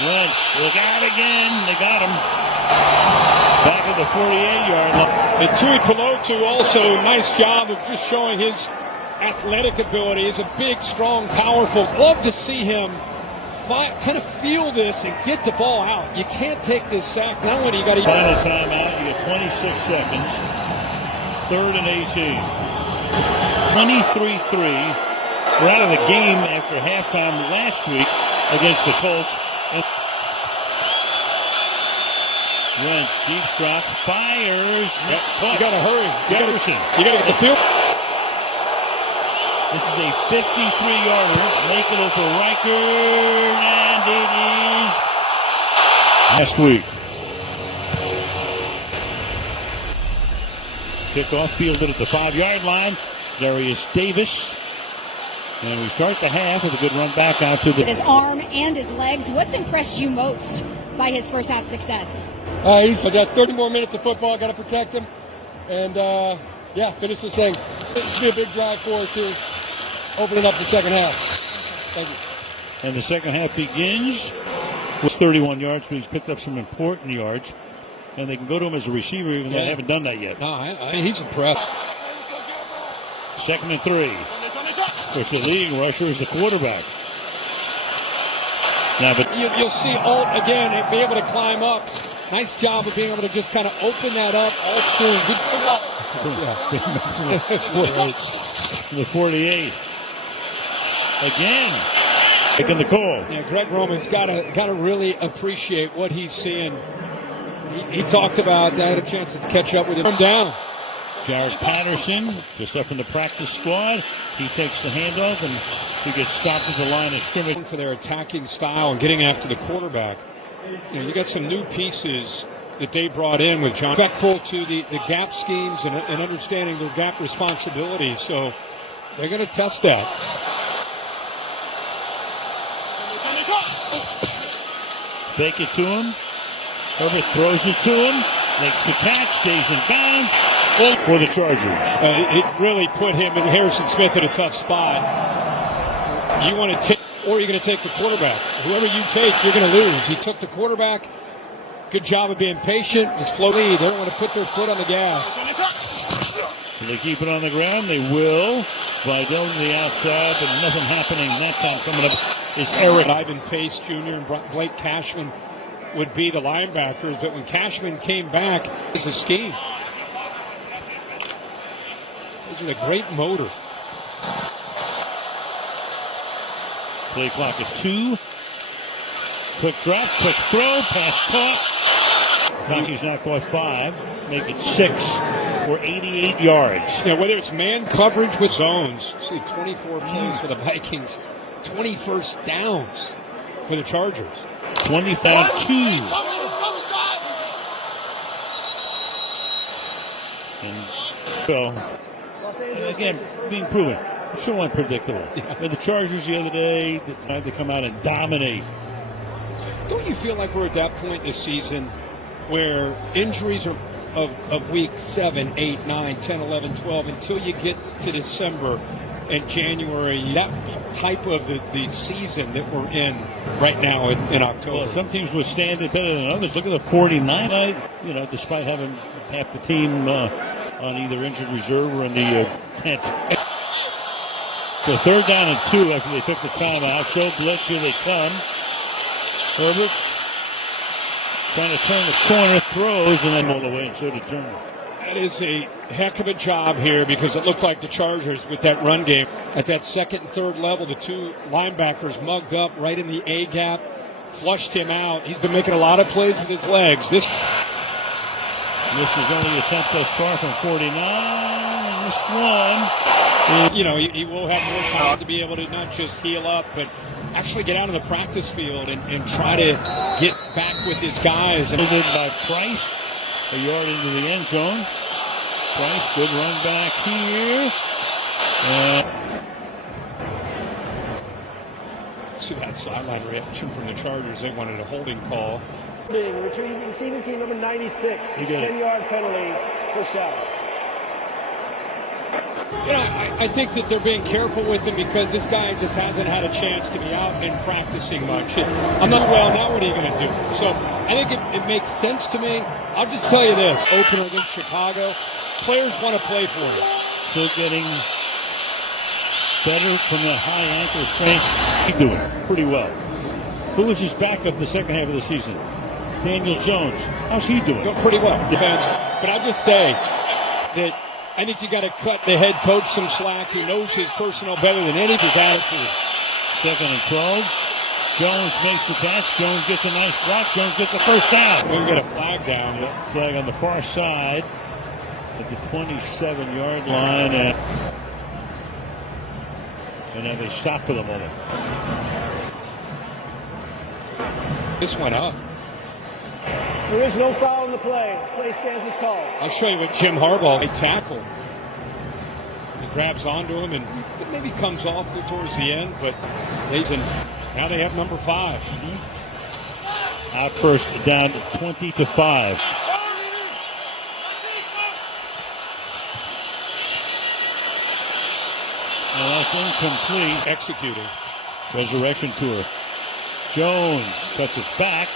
Wentz, look out again. They got him. Back at the 48-yard line. And Tui Pelotu also, nice job of just showing his athletic ability. He's a big, strong, powerful. Love to see him kind of feel this and get the ball out. You can't take this sack. Not only you got to final timeout. You get 26 seconds. 3rd and 18. 23-3. We're out of the game after halftime last week against the Colts. Wentz, deep drop, fires. You got to hurry. Jefferson. You got to get the field. This is a 53-yarder. Making it for Riker, and it is last week. Kickoff fielded at the 5-yard line. Darius Davis. And we start the half with a good run back out to the... His arm and his legs. What's impressed you most by his first half success? He's got 30 more minutes of football. Got to protect him. And, finish this thing. This should be a big drive for us here. Opening up the second half. Thank you. And the second half begins with 31 yards, but he's picked up some important yards. And they can go to him as a receiver, even though they haven't done that yet. No, he's impressed. 2nd and 3. Of course, the leading rusher is the quarterback. Now, but you'll see Alt again and be able to climb up. Nice job of being able to just kind of open that up. Alt's doing good. The 48. Again, taking the call. Yeah, Greg Roman's got to really appreciate what he's seeing. He talked about that, a chance to catch up with him. Down. Jared Patterson, just up from the practice squad. He takes the handoff and he gets stopped at the line of scrimmage. For their attacking style and getting after the quarterback. You got some new pieces that they brought in with John. Respectful to the gap schemes and understanding their gap responsibilities. So they're going to test that. Fake it to him. Herbert throws it to him. Makes the catch. Stays in bounds. For the Chargers. It really put him and Harrison Smith in a tough spot. You want to take, or you're going to take the quarterback. Whoever you take, you're going to lose. He took the quarterback. Good job of being patient. Just flow lead. They don't want to put their foot on the gas. Will they keep it on the ground? They will. Vidal to the outside, but nothing happening that time. Coming up is Eric. Ivan Pace Jr. and Blake Cashman would be the linebackers, but when Cashman came back, it's a scheme. This is a great motor. Play clock is 2. Quick drop, quick throw, pass caught. Vikings now caught 5, make it 6 for 88 yards. Yeah, whether it's man coverage with zones, see 24 plays for the Vikings, 20 first downs for the Chargers. 25-2. And so, again, being proven. It's so unpredictable. But the Chargers the other day, they come out and dominate. Don't you feel like we're at that point this season where injuries are of week 7, 8, 9, 10, 11, 12 until you get to December and January, that type of the season that we're in right now in October? Well, some teams withstand it better than others. Look at the 49. Despite having half the team on either injured reserve or in the tent. So 3rd down and 2 after they took the timeout. Show blitz, here they come. Herbert trying to turn the corner, throws, and then all the way, and so did Turner. That is a heck of a job here because it looked like the Chargers with that run game at that 2nd and 3rd level, the 2 linebackers mugged up right in the A gap, flushed him out. He's been making a lot of plays with his legs. This is only attempt thus far from 49. And this one. He will have more time to be able to not just heal up, but actually get out on the practice field and try to get back with his guys. And by Price, a yard into the end zone. Price, good run back here. See that sideline reaction from the Chargers. They wanted a holding call. Receiving team number 96. 10-yard penalty, first out. I think that they're being careful with him because this guy just hasn't had a chance to be out and practicing much. I'm not, well, now what are you going to do? So I think it makes sense to me. I'll just tell you this, opener against Chicago, players want to play for him. Still getting better from the high ankle sprain. He's doing pretty well. Who was his backup the second half of the season? Daniel Jones. How's he doing? Doing pretty well. Defense. But I'll just say that I think you got to cut the head coach some slack, who knows his personnel better than any of his attitude. 2nd and 12. Jones makes the catch. Jones gets a nice block. Jones gets the first down. We're going to get a flag down. Yep. Flag on the far side at the 27-yard line. And then they stop for the moment. This went up. There is no foul in the play. Play stands as called. I'll show you what Jim Harbaugh, a tackle. He grabs onto him and it maybe comes off towards the end, but now they have number 5. Out first down 20-5. Well, that's incomplete. Executing. Resurrection tour. Jones cuts it back.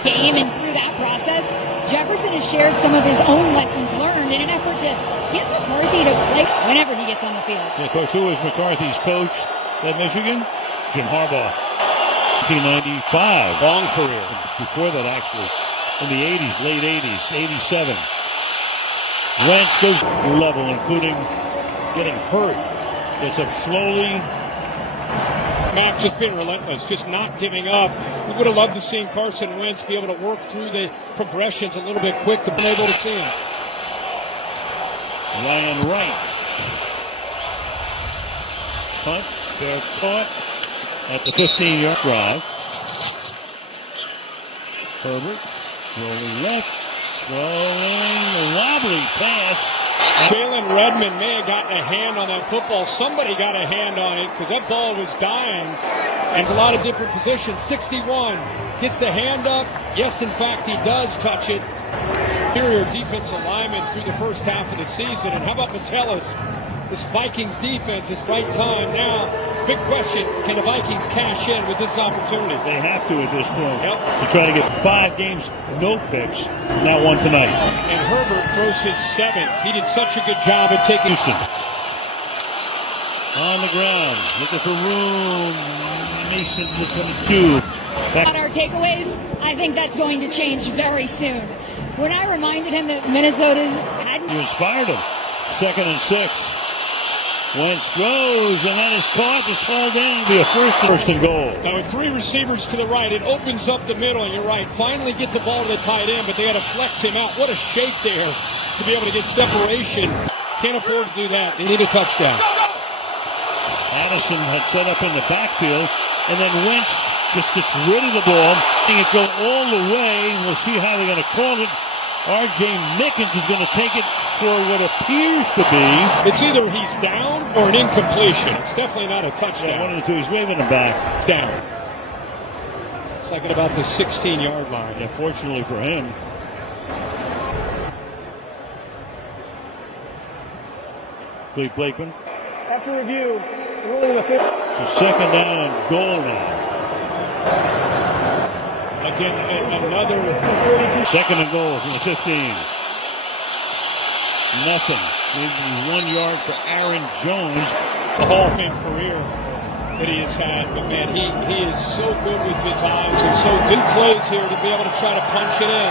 Game and through that process, Jefferson has shared some of his own lessons learned in an effort to get McCarthy to play whenever he gets on the field. Yeah, of course, who was McCarthy's coach at Michigan? Jim Harbaugh. 1995. Long career. Before that, actually. In the 80s, late 80s, 87. Wentz goes level, including getting hurt. Gets up slowly. Mac just been relentless, just not giving up. We would have loved to see Carson Wentz be able to work through the progressions a little bit quick to be able to see him. Ryan Wright. Punt, fair caught at the 15-yard drive. Herbert rolling left, throwing a wobbly pass. Jalen Redmond may have gotten a hand on that football. Somebody got a hand on it because that ball was dying. And a lot of different positions. 61 gets the hand up. Yes, in fact, he does touch it. Superior defensive lineman through the first half of the season. And how about Metellus? This Vikings defense is right time now. Big question, can the Vikings cash in with this opportunity? They have to at this point. Yep. To try to get 5 games, no picks, not one tonight. And Herbert throws his 7th. He did such a good job at taking Houston. On the ground, looking for room. Mason looking at 2. On our takeaways, I think that's going to change very soon. When I reminded him that Minnesota hadn't... You inspired him. 2nd and 6. Wentz throws, and that is caught. This fall down to be a first and goal. Now with 3 receivers to the right, it opens up the middle, and you're right. Finally get the ball to the tight end, but they got to flex him out. What a shake there to be able to get separation. Can't afford to do that. They need a touchdown. Addison had set up in the backfield, and then Wentz just gets rid of the ball. It go all the way. We'll see how they're going to call it. R.J. Mickens is going to take it for what appears to be. It's either he's down or an incompletion. It's definitely not a touchdown. Yeah, one of the two. He's waving him back. Down. It's like at about the 16-yard line. Yeah, fortunately for him. Cleve Blakeman. After review, ruling the 5th. So 2nd down and goal now. Again, another 2nd and goal from the 15. Nothing. Maybe 1 yard for Aaron Jones. the Hall of Fame career that he has had. But man, he is so good with his eyes and so good plays here to be able to try to punch it in.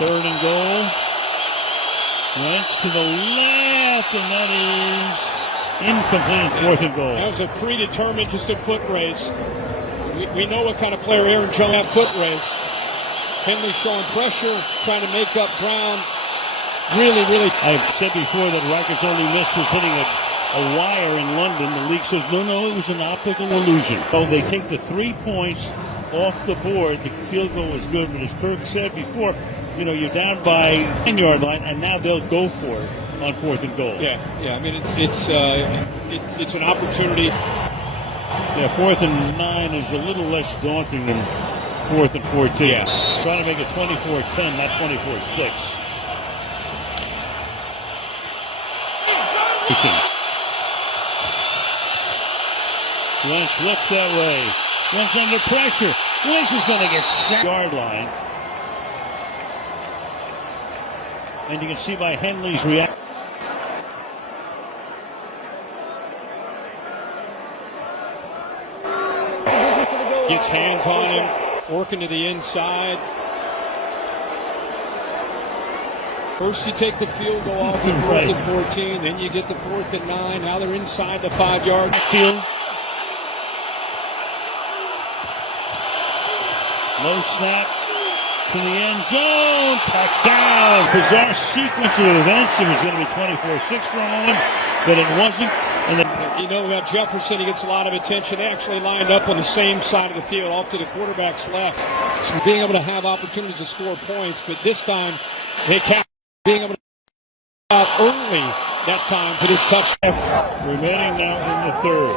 Third and goal. Wentz to the left, and that is incomplete. 4th and goal. That was a predetermined, just a foot race. We know what kind of player Aaron Jones had foot race. Henley showing pressure, trying to make up ground. Really. I've said before that Reicher's only miss was hitting a wire in London. The league says, no, it was an optical illusion. So they take the 3 points off the board. The field goal was good, but as Kirk said before, you're down by 10-yard line, and now they'll go for it on 4th and goal. Yeah. I mean, it's an opportunity. Yeah, 4th and 9 is a little less daunting than 4th and 14. Yeah. Trying to make it 24-10, not 24-6. Wentz looks that way. Wentz under pressure. Wentz is going to get sacked. Yard line. And you can see by Henley's reaction. Gets hands on him, working to the inside. First you take the field goal off at 4th and 14, then you get the 4th and 9. Now they're inside the 5-yard field. Low snap to the end zone. Touchdown. Bizarre sequence of events. It was going to be 24-6 for a moment, but it wasn't. And then, you know about Jefferson, he gets a lot of attention. They actually lined up on the same side of the field, off to the quarterback's left. So being able to have opportunities to score points, but this time they kept being able to out early that time for this touchdown. Remaining now in the 3rd.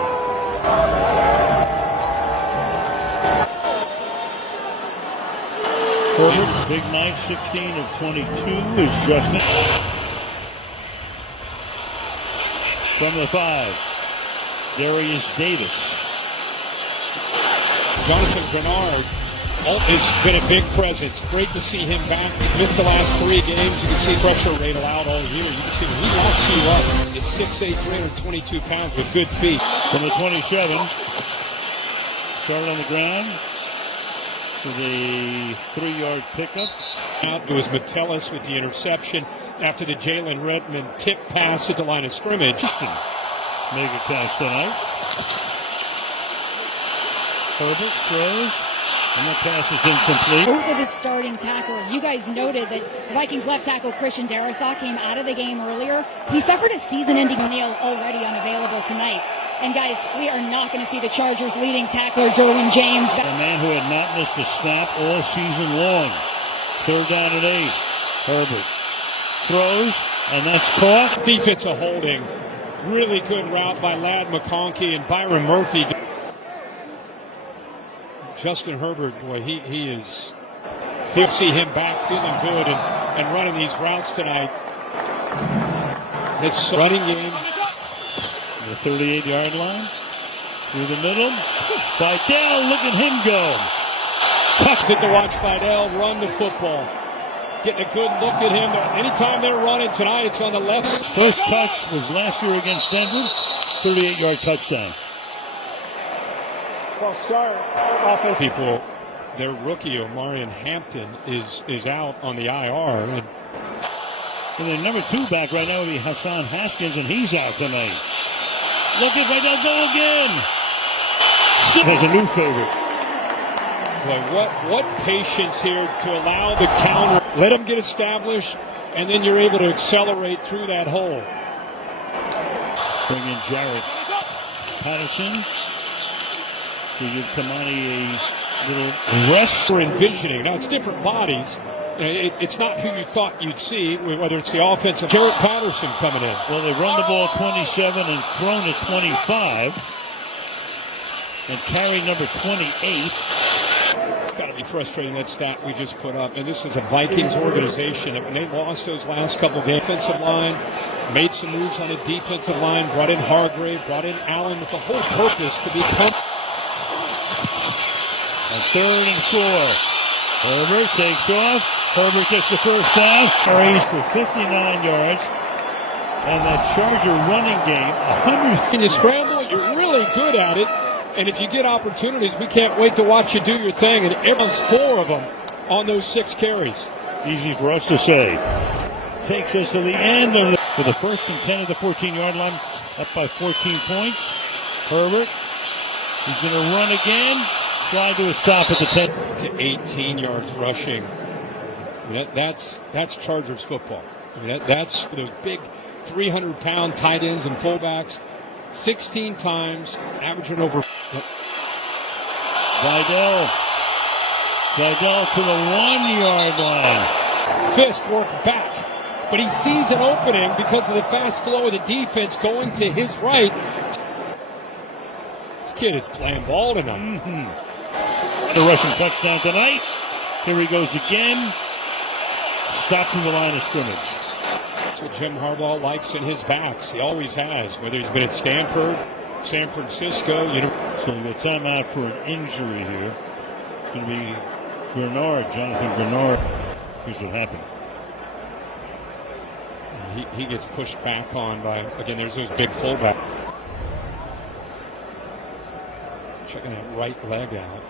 Herbert, big night, 16 of 22 is Justin. From the 5, Darius Davis. Jonathan Bernard has been a big presence. Great to see him back. He missed the last 3 games. You can see pressure rate allowed all year. You can see he locks you up at 6'8", 322 pounds with good feet. From the 27, started on the ground with a 3-yard pickup. It was Metellus with the interception after the Jalen Redmond tip pass at the line of scrimmage. Mega catch tonight. Herbert throws, and the pass is incomplete. Both of his starting tackles. You guys noted that the Vikings left tackle Christian Darrisaw came out of the game earlier. He suffered a season-ending kneel already unavailable tonight. And guys, we are not going to see the Chargers' leading tackler, Derwin James. A man who had not missed a snap all season long. 3rd down and 8. Herbert throws, and that's caught. Defensive holding. Really good route by Ladd McConkey and Byron Murphy. Justin Herbert, boy, he is. You'll see him back feeling good and running these routes tonight. This running game. The 38-yard line. Through the middle. Fidel, look at him go. Touch it to watch Fidel run the football. Getting a good look at him. Anytime they're running tonight, it's on the left. First touch was last year against Denver. 38-yard touchdown. False start. Offense. People, their rookie, Omarion Hampton, is out on the IR. And then number 2 back right now would be Hassan Haskins, and he's out tonight. Look at Fidel go again. Has a new favorite. Boy, what patience here to allow the counter. Let them get established, and then you're able to accelerate through that hole. Bring in Jarrett Patterson to give Kamani a little rest. For envisioning. Now, it's different bodies. It's not who you thought you'd see, whether it's the offensive. Jarrett Patterson coming in. Well, they've run the ball 27 and thrown it 25. And carry number 28. It's got to be frustrating, that stat we just put up. And this is a Vikings organization that when they lost those last couple of defensive line, made some moves on the defensive line, brought in Hargrave, brought in Allen with the whole purpose to become. On 3rd and 4. Herbert takes off. Herbert gets the first down. Carries for 59 yards. And that Charger running game, 100. Can you scramble? You're really good at it. And if you get opportunities, we can't wait to watch you do your thing. And everyone's 4 of them on those 6 carries. Easy for us to say. Takes us to the end of for the 1st and 10 of the 14-yard line, up by 14 points. Herbert, he's going to run again. Slide to a stop at the 10. To 18 yards rushing. That's Chargers football. I mean, that's those big 300-pound tight ends and fullbacks. 16 times, averaging over. Vidal to the 1-yard line. Fisk work back, but he sees an opening because of the fast flow of the defense going to his right. This kid is playing ball tonight. The rushing touchdown tonight. Here he goes again. Stopped from the line of scrimmage. That's what Jim Harbaugh likes in his backs. He always has, whether he's been at Stanford, San Francisco. So we got timeout for an injury here. It's going to be Grenard, Jonathan Grenard. Here's what happened. He gets pushed back on by, again, there's those big fullback. Checking that right leg out.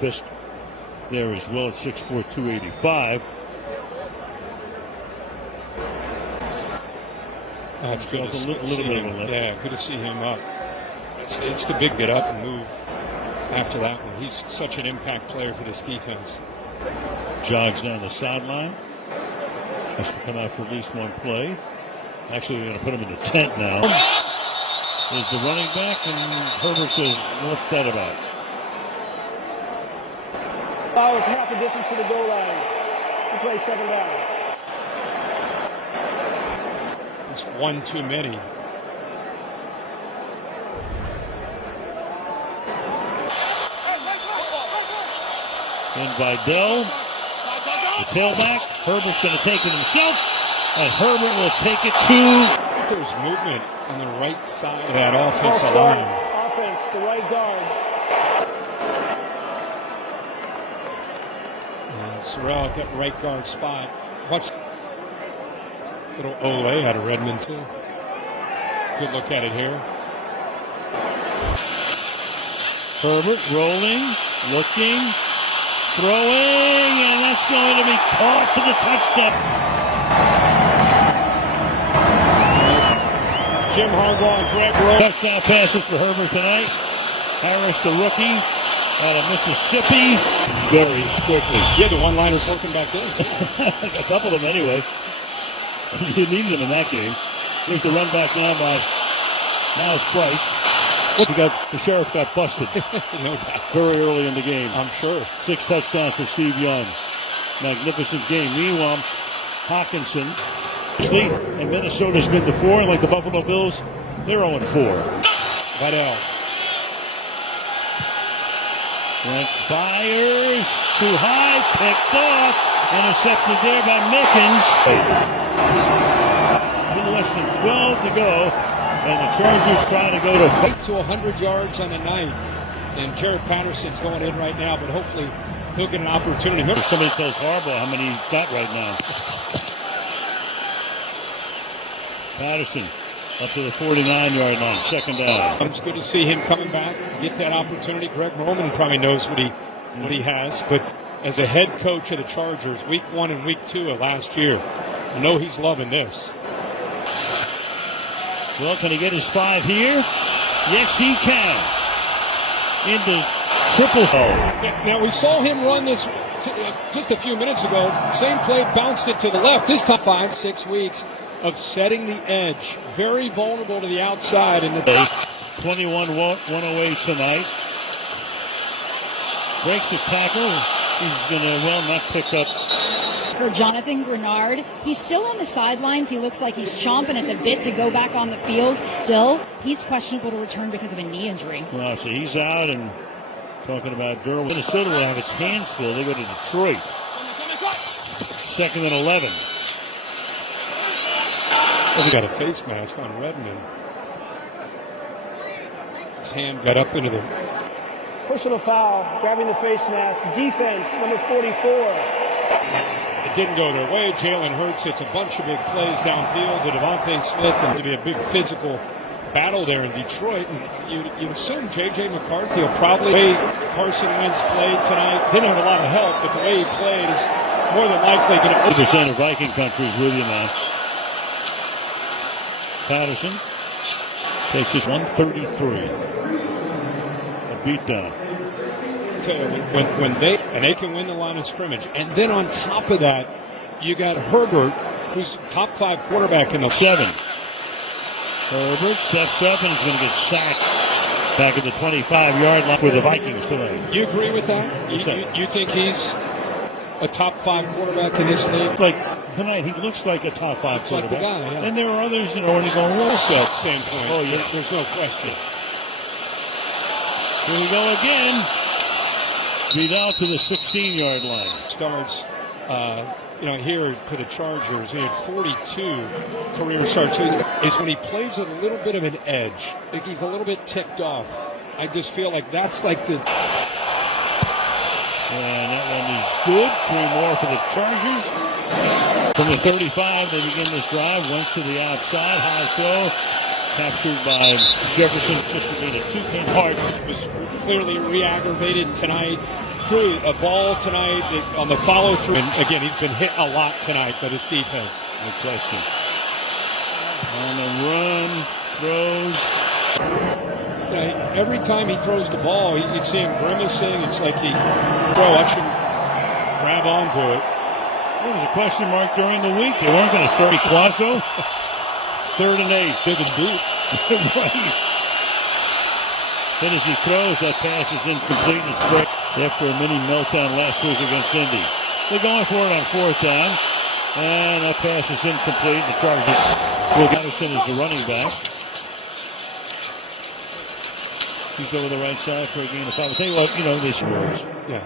Fisk there as well at 6'4", 285. It's good to A see little bit of a him. lift. Yeah, good to see him up. It's the big get up and move after that one. He's such an impact player for this defense. Jogs down the sideline. Has to come out for at least one play. Actually, they're going to put him in the tent now. Is the running back, and Herbert says, what's that about? Foul is half the distance to the goal line. He plays second down. It's one too many. And Vidal, the tailback. Herbert's going to take it himself, and Herbert will take it to. There's movement on the right side of that offensive Also, line. offense, the right guard. And Sorrell got right guard spot. Watch. Little Ole out of Redmond, too. Good look at it here. Herbert rolling, looking, throwing, and that's going to be caught for the touchdown. Jim Harbaugh and Greg Rowe. Touchdown passes for Herbert tonight. Harris, the rookie, out of Mississippi. Very quickly. Yeah, the one-liner's working back in. A couple of them anyway. You needed him in that game. Here's the run back now by Miles Price. The Sheriff got busted No doubt. very early in the game. I'm sure. 6 touchdowns for Steve Young. Magnificent game. Meanwhile, Hawkinson. And Minnesota's been to 4, like the Buffalo Bills, they're 0-4. Vidal. Wentz fires too high, picked off, intercepted there by Mickens. A little less than 12 to go, and the Chargers trying to go to 100 yards on the night. And Jared Patterson's going in right now, but hopefully he'll get an opportunity. If somebody tells Harbaugh how many he's got right now. Patterson up to the 49-yard line, second down. It's good to see him coming back, get that opportunity. Greg Roman probably knows what he has, but as a head coach of the Chargers, week 1 and week 2 of last year, I know he's loving this. Well, can he get his 5 here? Yes, he can. Into triple hole. Now, we saw him run this just a few minutes ago. Same play, bounced it to the left. This top 5-6 weeks of setting the edge. Very vulnerable to the outside. In the 21-108 tonight. Breaks the tackle. He's going to, not pick up. For Jonathan Grenard, he's still on the sidelines. He looks like he's chomping at the bit to go back on the field. Still, he's questionable to return because of a knee injury. Well, so he's out, and talking about Durham. Minnesota will have its hands full. They go to Detroit. 2nd and 11. Oh, we got a face mask on Redmond. His hand got up into the... Personal foul, grabbing the face mask. Defense, number 44. It didn't go their way. Jalen Hurts hits a bunch of big plays downfield to Devontae Smith, and to be a big physical battle there in Detroit. And you'd assume J.J. McCarthy will probably... The way Carson Wentz played tonight, didn't have a lot of help, but the way he played is more than likely going to... 50% of Viking country is with you now. Patterson takes his 133. A beatdown. When they can win the line of scrimmage, and then on top of that, you got Herbert, who's top 5 quarterback in the 7. Herbert steps up and is going to get sacked back at the 25-yard line with the Vikings tonight. You agree with that? You think he's a top 5 quarterback in this league? Like tonight, he looks like a top 5 quarterback. Like the guy, yeah. And there are others, when you go well set standpoint. Oh, yeah. There's no question. Here we go again. Vidal to the 16-yard line. Starts, here to the Chargers. He had 42 career starts. So is when he plays at a little bit of an edge. Like he's a little bit ticked off. I just feel like that's like the... And that one is good. 3 more for the Chargers. From the 35, they begin this drive. Wentz to the outside. High throw. Captured by Jefferson. Just a 2-10 Hart. Was clearly re-aggravated tonight. Threw a ball tonight on the follow-through. And again, he's been hit a lot tonight, but his defense. No question. On the run. Throws. Every time he throws the ball, you see him grimacing. It's like I shouldn't grab onto it. There was a question mark during the week. They weren't going to start Quaso. 3rd and 8. Did the boot. Right. Then as he throws, that pass is incomplete. It's break after a mini meltdown last week against Indy. They're going for it on 4th down. And that pass is incomplete. The Chargers. Will Patterson is the running back. He's over the right side for a gain of 5. I'll tell you what, they scores. Yeah.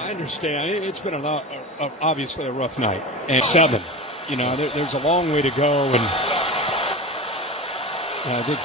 I understand. It's been obviously a rough night. And 7. There's a long way to go. And I think